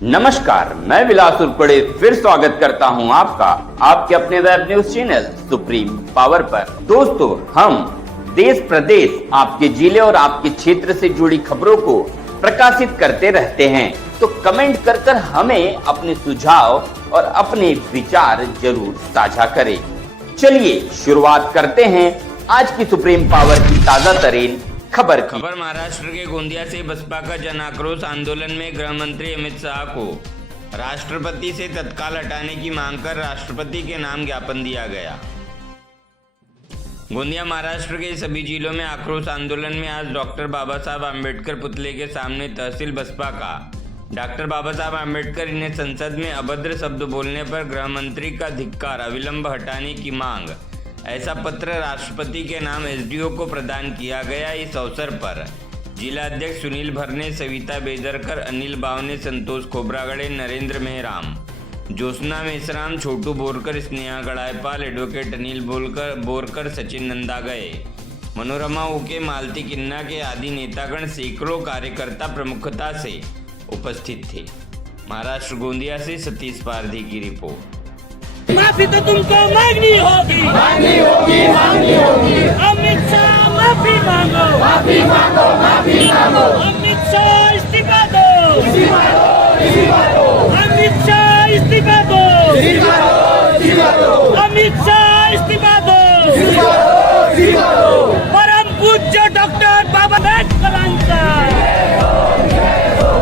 नमस्कार, मैं विलास उर्पड़े फिर स्वागत करता हूं आपका आपके अपने web news channel supreme power पर। दोस्तों, हम देश प्रदेश, आपके जिले और आपके क्षेत्र से जुड़ी खबरों को प्रकाशित करते रहते हैं, तो कमेंट कर हमें अपने सुझाव और अपने विचार जरूर साझा करें। चलिए शुरुआत करते हैं आज की सुप्रीम पावर की ताजा तरीन खबर महाराष्ट्र के गोंदिया से बसपा का जन आक्रोश आंदोलन में गृह मंत्री अमित शाह को राष्ट्रपति से तत्काल हटाने की मांग कर राष्ट्रपति के नाम ज्ञापन दिया गया। गोंदिया महाराष्ट्र के सभी जिलों में आक्रोश आंदोलन में आज डॉक्टर बाबा साहब आम्बेडकर पुतले के सामने तहसील बसपा का डॉक्टर बाबा साहब आम्बेडकर इन्हें संसद में अभद्र शब्द बोलने पर गृह मंत्री का धिक्कार, अविलंब हटाने की मांग, ऐसा पत्र राष्ट्रपति के नाम एसडीओ को प्रदान किया गया। इस अवसर पर जिला अध्यक्ष सुनील भरने, सविता बेदरकर, अनिल बावने, संतोष खोब्रागड़े, नरेंद्र मेहराम, ज्योत्सना मेसराम, छोटू बोरकर, स्नेहा गड़ायपाल, एडवोकेट अनिल बोरकर, सचिन नंदा गए, मनोरमा उके, मालती किन्ना के आदि नेतागण, सैकड़ों कार्यकर्ता प्रमुखता से उपस्थित थे। महाराष्ट्र गोंदिया से सतीश पारधी की रिपोर्ट। माफी तो तुमको मांगनी होगी, मांगनी होगी, मांगनी होगी। अमित शाह माफी मांगो, माफी मांगो, माफी मांगो। अमित शाह इस्तीफा दो, इस्तीफा दो, इस्तीफा दो। अमित शाह इस्तीफा दो, इस्तीफा दो, इस्तीफा दो। अमित शाह इस्तीफा दो, इस्तीफा दो, इस्तीफा दो। परम पूज्य डॉक्टर बाबा आंबेडकरांचा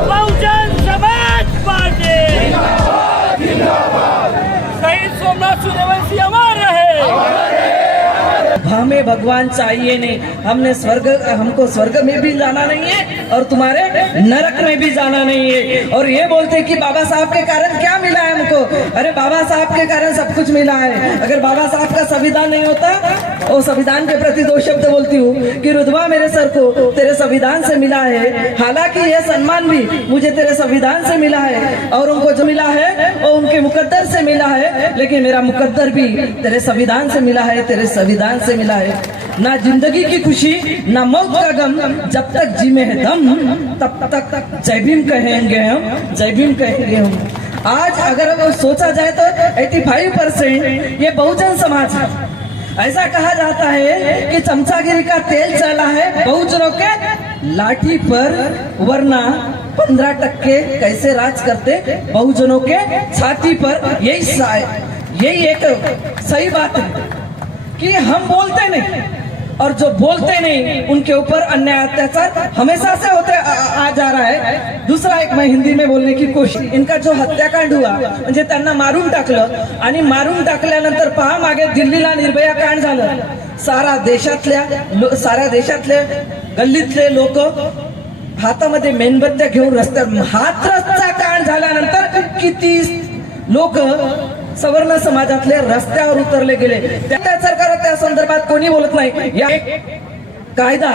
बहुजन समाज पार्टी सोमनाथ सूर्यवंशी अमर रहे। हमें भगवान चाहिए नहीं, हमको स्वर्ग में भी जाना नहीं है और तुम्हारे नरक में भी जाना नहीं है। और ये बोलते कि बाबा साहब के कारण क्या मिला है हमको? अरे बाबा साहब के कारण सब कुछ मिला है। अगर बाबा साहब का संविधान नहीं होता, वो संविधान के प्रति दो शब्द बोलती हूँ कि रुतबा मेरे सर को तेरे संविधान से मिला है। हालांकि यह सम्मान भी मुझे तेरे संविधान से मिला है और उनको जो मिला है वो उनके मुकद्दर से मिला है, लेकिन मेरा मुकद्दर भी तेरे संविधान से मिला है, तेरे संविधान से मिला है। ना जिंदगी की खुशी, ना मौत का गम, जब तक जी में है दम तब तक जय भीम कहेंगे हम, जय भीम कहेंगे हम। आज अगर सोचा जाए तो 85% ये बहुजन समाज है। ऐसा कहा जाता है कि चमचागिरी का तेल चला है बहुजनों के लाठी पर, वरना 15% कैसे राज करते बहुजनों के छाती पर। यही एक सही बात है कि हम बोलते नहीं और जो बोलते नहीं उनके ऊपर अन्याय अत्याचार हमेशा से होते आ जा रहा है। दूसरा एक मैं हिंदी में बोलने की कोशिश, इनका जो हत्याकांड हुआ म्हणजे त्यांना मारून टाकलं आणि मारून टाकल्यानंतर पहा मागे दिल्लीला निर्भया कांड झालं। साऱ्या देशातले गल्लीतले लोक हातामध्ये मेणबत्त्या घेऊन रस्त्यावर, हातरसचा कांड झाल्यानंतर किती लोक सवर्ण समाजातले रस्त्यावर उतरले गेले। त्या सरकार त्या संदर्भात कोणी बोलत नाही। या कायदा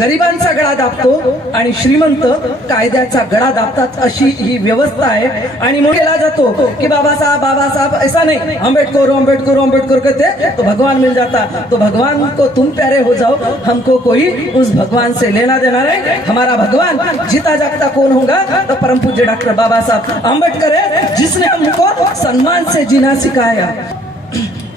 गरिबांचा गळा दाबतो आणि श्रीमंत कायद्याचा गळा दाबतात, अशी ही व्यवस्था आहे। आणि मग केला जातो कि बाबा साहब ऐसा नहीं, अम्बेडकर कहते तो भगवान मिल जाता। तो भगवान को तुम प्यारे हो जाओ, हमको कोई उस भगवान से लेना देना नहीं। हमारा भगवान जीता जागता कौन होगा? तो परम पूज्य डॉक्टर बाबा साहब आम्बेडकर है, जिसने हमको सम्मान से जीना सिखाया।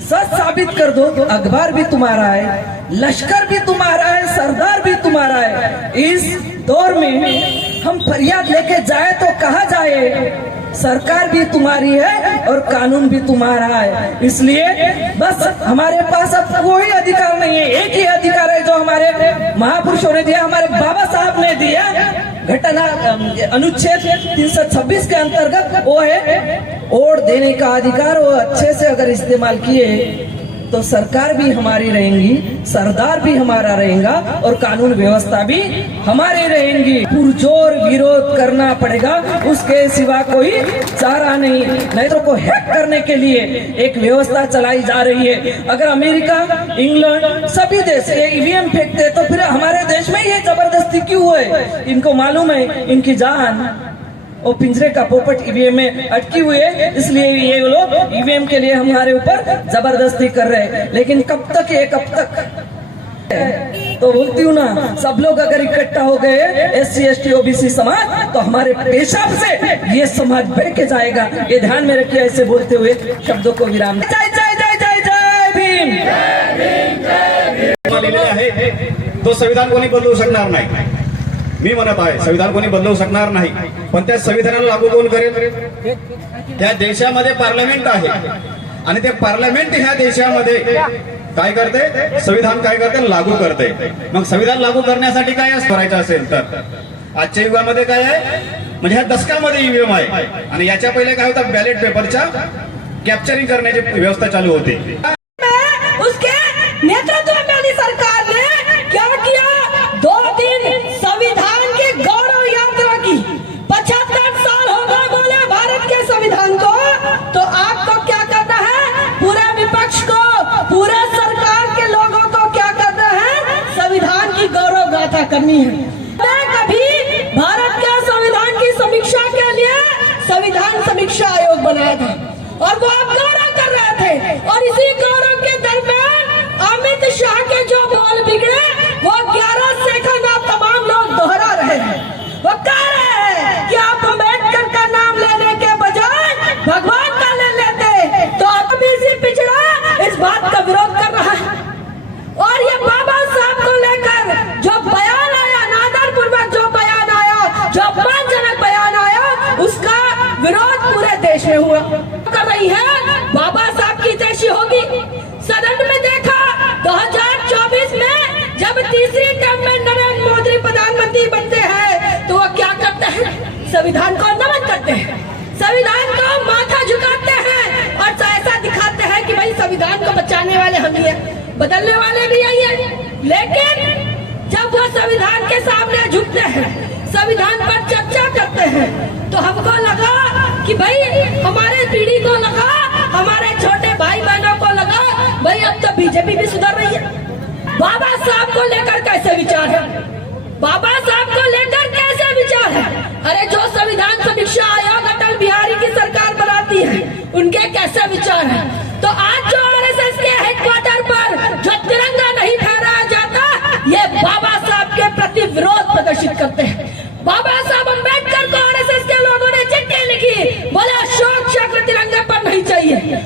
सच साबित कर दो, अखबार भी तुम्हारा है, लश्कर भी तुम्हारा है, सरदार भी तुम्हारा है। इस दौर में हम फरियाद लेके जाए तो कहाँ जाए? सरकार भी तुम्हारी है और कानून भी तुम्हारा है। इसलिए बस हमारे पास अब कोई अधिकार नहीं है। एक ही अधिकार है जो हमारे महापुरुषों ने दिया, हमारे बाबा साहब ने दिया। घटना अनुच्छेद 326 के अंतर्गत वो है वोट देने का अधिकार। वो अच्छे से अगर इस्तेमाल किए तो सरकार भी हमारी रहेंगी, सरदार भी हमारा रहेगा और कानून व्यवस्था भी हमारी रहेंगी। पुरजोर विरोध करना पड़ेगा, उसके सिवा कोई चारा नहीं तो को हैक करने के लिए एक व्यवस्था चलाई जा रही है। अगर अमेरिका, इंग्लैंड सभी देश ये ईवीएम फेंकते तो फिर हमारे देश में ये जबरदस्ती क्यों है? इनको मालूम है इनकी जान वो पिंजरे का पोपट ईवीएम में अटकी हुई है, इसलिए ये लोग ईवीएम के लिए हमारे ऊपर जबरदस्ती कर रहे हैं। लेकिन कब तक तो बोलती हूँ ना, सब लोग अगर इकट्ठा हो गए SC ST OBC समाज, तो हमारे पेशाब से ये समाज बढ़ के जाएगा। ये ध्यान में रखिए। ऐसे बोलते हुए शब्दों को विराम। जय जय जय जय जय भीम। आहे तो संविधान कोणी बदलू शकणार नाही। मी म्हणत आहे संविधान कोणी बदलू शकणार नाही, पण त्या संविधानाला लागू कोण करेल? त्या देशामध्ये पार्लमेंट आहे आणि ते पार्लमेंट ह्या देशामध्ये काय करते? संविधान काय करते? लागू करते। मग संविधान लागू करण्यासाठी काय करायचं असेल तर आजच्या युगामध्ये काय आहे, म्हणजे ह्या दशकामध्ये ईव्हीएम आहे आणि याच्या पहिले काय होतं, बॅलेट पेपरच्या कॅप्चरिंग करण्याची व्यवस्था चालू होती। उसके नेतृत्व में सरकार ने क्या किया? 2 दिन संविधान की गौरव यात्रा की। 75 साल हो गए बोले भारत के संविधान को, तो आपको क्या करना है? पूरे विपक्ष को, पूरे सरकार के लोगों को क्या करना है? संविधान की गौरव गाथा करनी है। कभी भारत के संविधान की समीक्षा के लिए संविधान समीक्षा आयोग बनाया था और वो आप गौरव कर रहे थे, और इसी गौरव के दरमियान अमित शाह के जो बोल बिगड़े वो 11 सेकंड आप तमाम लोग दोहरा रहे हैं। वो कह रहे हैं कि आप अम्बेडकर का नाम लेने के बजाय भगवान का ले लेते, तो ओबीसी पिछड़ा इस बात का विरोध कर रहा है। और ये बाबा साहब को लेकर जो बयान आया, नादरपूर्वक जो बयान आया, जो अपमानजनक बयान आया, उसका विरोध पूरे देश में हुआ कर रही है। बाबा साहब की जैसी होगी। सदन में देखा 2024 में जब तीसरी टर्म में नरेंद्र मोदी प्रधानमंत्री बनते हैं, तो वो क्या करते हैं? संविधान को नमन करते हैं, संविधान को माथा झुकाते हैं और ऐसा दिखाते हैं कि भाई संविधान को बचाने वाले हम ही हैं, बदलने वाले भी यही हैं। लेकिन जब वो संविधान के सामने झुकते हैं, संविधान पर चर्चा करते हैं, तो हमको लगा कि भाई हमारे पीढ़ी को लगा, हमारे छोटे भाई बहनों को लगा भाई अब तो बीजेपी भी सुधर रही है। बाबा साहब को लेकर कैसे विचार है? बाबा साहब को लेकर कैसे विचार है? अरे जो संविधान समीक्षा आयोग अटल बिहारी की सरकार बनाती है, उनके कैसे विचार है? तो आज जो RSS के हेडक्वार्टर पर जो तिरंगा नहीं फहराया जाता, ये बाबा साहब के प्रति विरोध प्रदर्शित करते हैं। बाबा साहब अम्बेडकर को RSS के लोगों ने चिट्ठी लिखी, बोले अशोक चक्र तिरंगे पर नहीं चाहिए।